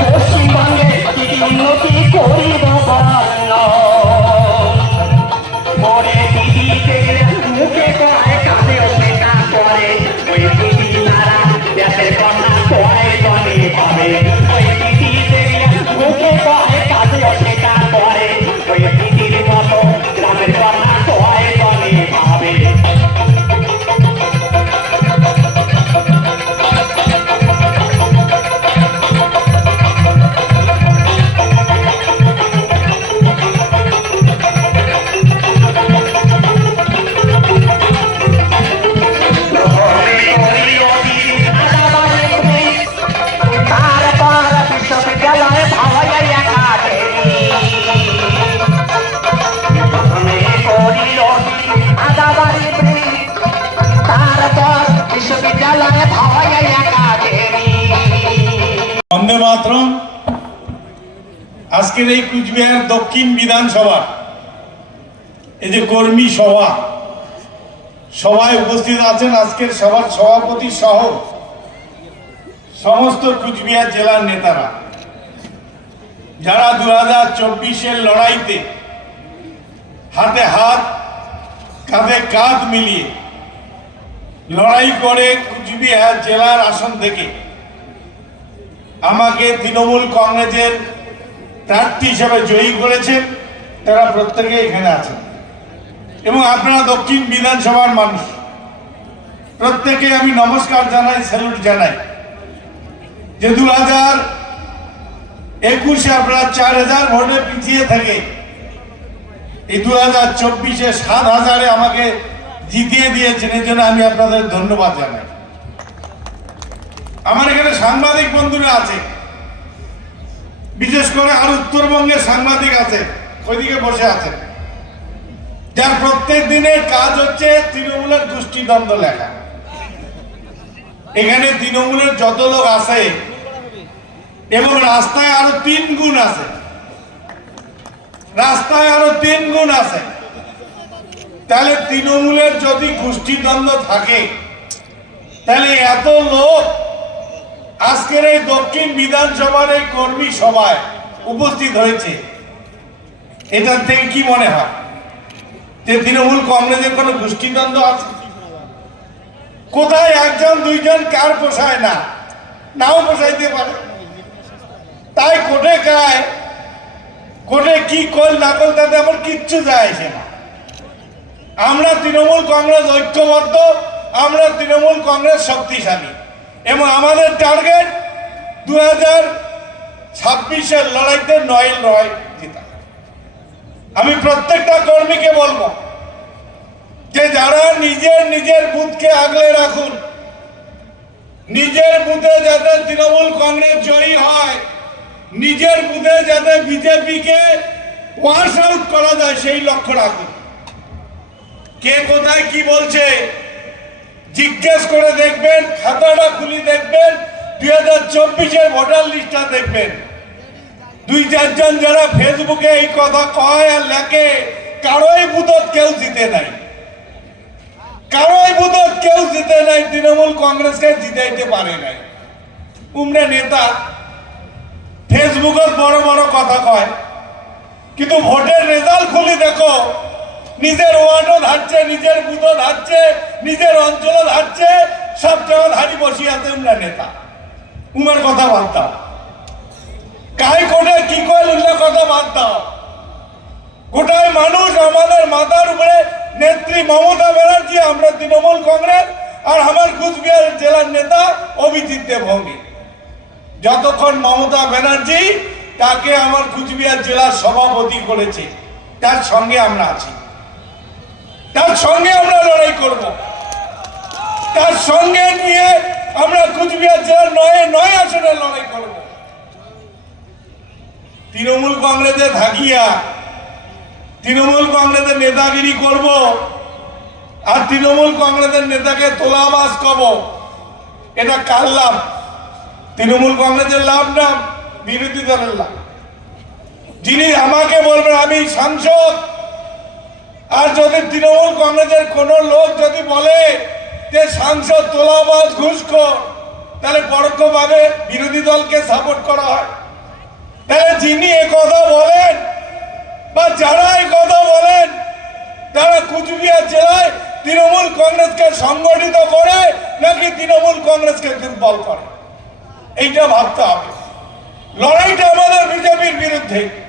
পশ্চিমবঙ্গে কি উন্নতি করিব আজকের এই কুচবিহার দক্ষিণ বিধানসভা, এই যে কর্মী সভা, সভায় উপস্থিত আছেন আজকের সভার সভাপতি সহ সমস্ত কুচবিহার জেলার নেতারা। যারা দু হাজার চব্বিশের লড়াইতে হাতে হাত, কাঁধে কাঁধ মিলিয়ে লড়াই করে কুচবিহার জেলার আসন থেকে আমাকে তৃণমূল কংগ্রেসের প্রার্থী হিসেবে জয়ী করেছেন, তারা প্রত্যেকে এখানে আছেন। এবং আপনারা দক্ষিণ বিধানসভার মানুষ। প্রত্যেকে আমি নমস্কার জানাই স্যালুট জানাই। যে দু হাজার একুশে আপনারা চার হাজার ভোটে পিছিয়ে থাকে এই দু হাজার চব্বিশে সাত হাজারে আমাকে জিতিয়ে দিয়েছেন, এই জন্য আমি আপনাদের ধন্যবাদ জানাই। আমার এখানে সাংবাদিক বন্ধুরা আছে। বিশেষ করে আর উত্তরবঙ্গের সাংবাদিক আছে, ওইদিকে বসে আছে। যার প্রত্যেক দিনের কাজ হচ্ছে তৃণমূলের গোষ্ঠীদ্বন্দ্ব লেখা। এখানে তৃণমূলের যত লোক আছে, এবং রাস্তায় আরও তিন গুণ আছে। রাস্তায় আরও তিন গুণ আছে। তাহলে তৃণমূলের যদি গোষ্ঠীদ্বন্দ্ব থাকে, তাহলে এত লোক আজকের এই দক্ষিণ বিধানসভার এই কর্মী সভায় উপস্থিত হয়েছে। এটার থেকে কি মনে হয়? যে তৃণমূল কংগ্রেসের কোনো গোষ্ঠীদ্বন্দ্ব আছে? কোথায় একজন, দুইজন, কার পোষায় না? নাও পোষাইতে পারে। তাই কোটে গায় কোটে কি কল না কল তাতে আমার কিচ্ছু যায় আসে না। আমরা তৃণমূল কংগ্রেস ঐক্যবদ্ধ, আমরা তৃণমূল কংগ্রেস শক্তিশালী। এবং আমাদের টার্গেট দু হাজার ছাব্বিশের লড়াইতে নয় নয় জিতা। আমি প্রত্যেকটা কর্মীকে বলব, যে যারা নিজের নিজের বুথকে আগলে রাখুন, নিজের বুথে যাতে তৃণমূল কংগ্রেস জয়ী হয়, নিজের বুথে যাতে বিজেপিকে ওয়াশ আউট করা যায় সেই লক্ষ্য রাখুন। কে কোথায় কি বলছে জিজ্ঞেস করে দেখবেন, খাতাটা খুলি দেখবেন, দুই হাজার চব্বিশের ভোটার লিস্টটা দেখবেন। দুই চারজন যারা ফেসবুকে এই কথা কয় আর লেখে, কারোই বুধত কেউ জিতে নাই। কারোই বুধত কেউ জিতে নাই, তৃণমূল কংগ্রেসকে জিতাইতে পারে নাই। উমরা নেতা ফেসবুকত বড় বড় কথা কয়, কিন্তু ভোটের রেজাল্ট খুলি দেখো নিজের ওয়ার্ডও ধারছে, নিজের বুথও ধারছে, নিজের অঞ্চলও ধারছে, সব জায়গা ধারি বসিয়ে আছে উমরা নেতা। উমার কথা দাও। কাই কোটে কি কয় উল্লে কথা দাও। গোটাই মানুষ আমাদের মাথার উপরে নেত্রী মমতা ব্যানার্জি, আমরা তৃণমূল কংগ্রেস আর আমার কুচবিহার জেলার নেতা অভিজিৎ দেবভঙ্গী যতক্ষণ মমতা ব্যানার্জি তাকে আমার কুচবিহার জেলার সভাপতি করেছে, তার সঙ্গে আমরা আছি। তার সঙ্গে আমরা লড়াই করব। তার সঙ্গে নিয়ে আমরা কুচবিহার জেলার নয় নয় আসনে লড়াই করব। তৃণমূল কংগ্রেসে থাকিয়া তৃণমূল কংগ্রেসের নেতাগিরি করব আর তৃণমূল কংগ্রেসের নেতাকে তোলাবাস কব এটা কার লাভ? তৃণমূল কংগ্রেসের লাভ না বিরোধী দলের লাভ? যিনি আমাকে বলবেন, আমি সাংসদ আর যদি তৃণমূল কংগ্রেসের কোন লোক যদি বলে যে সাংসদ তোলাবাজ ঘুষখোর, তাহলে পরোক্ষভাবে বিরোধী দলকে সাপোর্ট করা হয়। তাহলে যিনি কথা বলেন বা যারা কথা বলেন, তারা কুচবিহার জেলায় তৃণমূল কংগ্রেসকে সংগঠিত করে নাকি তৃণমূল কংগ্রেসকে দুর্বল করে? এইটা ভাবতে হবে। লড়াইটা আমাদের বিজেপির বিরুদ্ধে।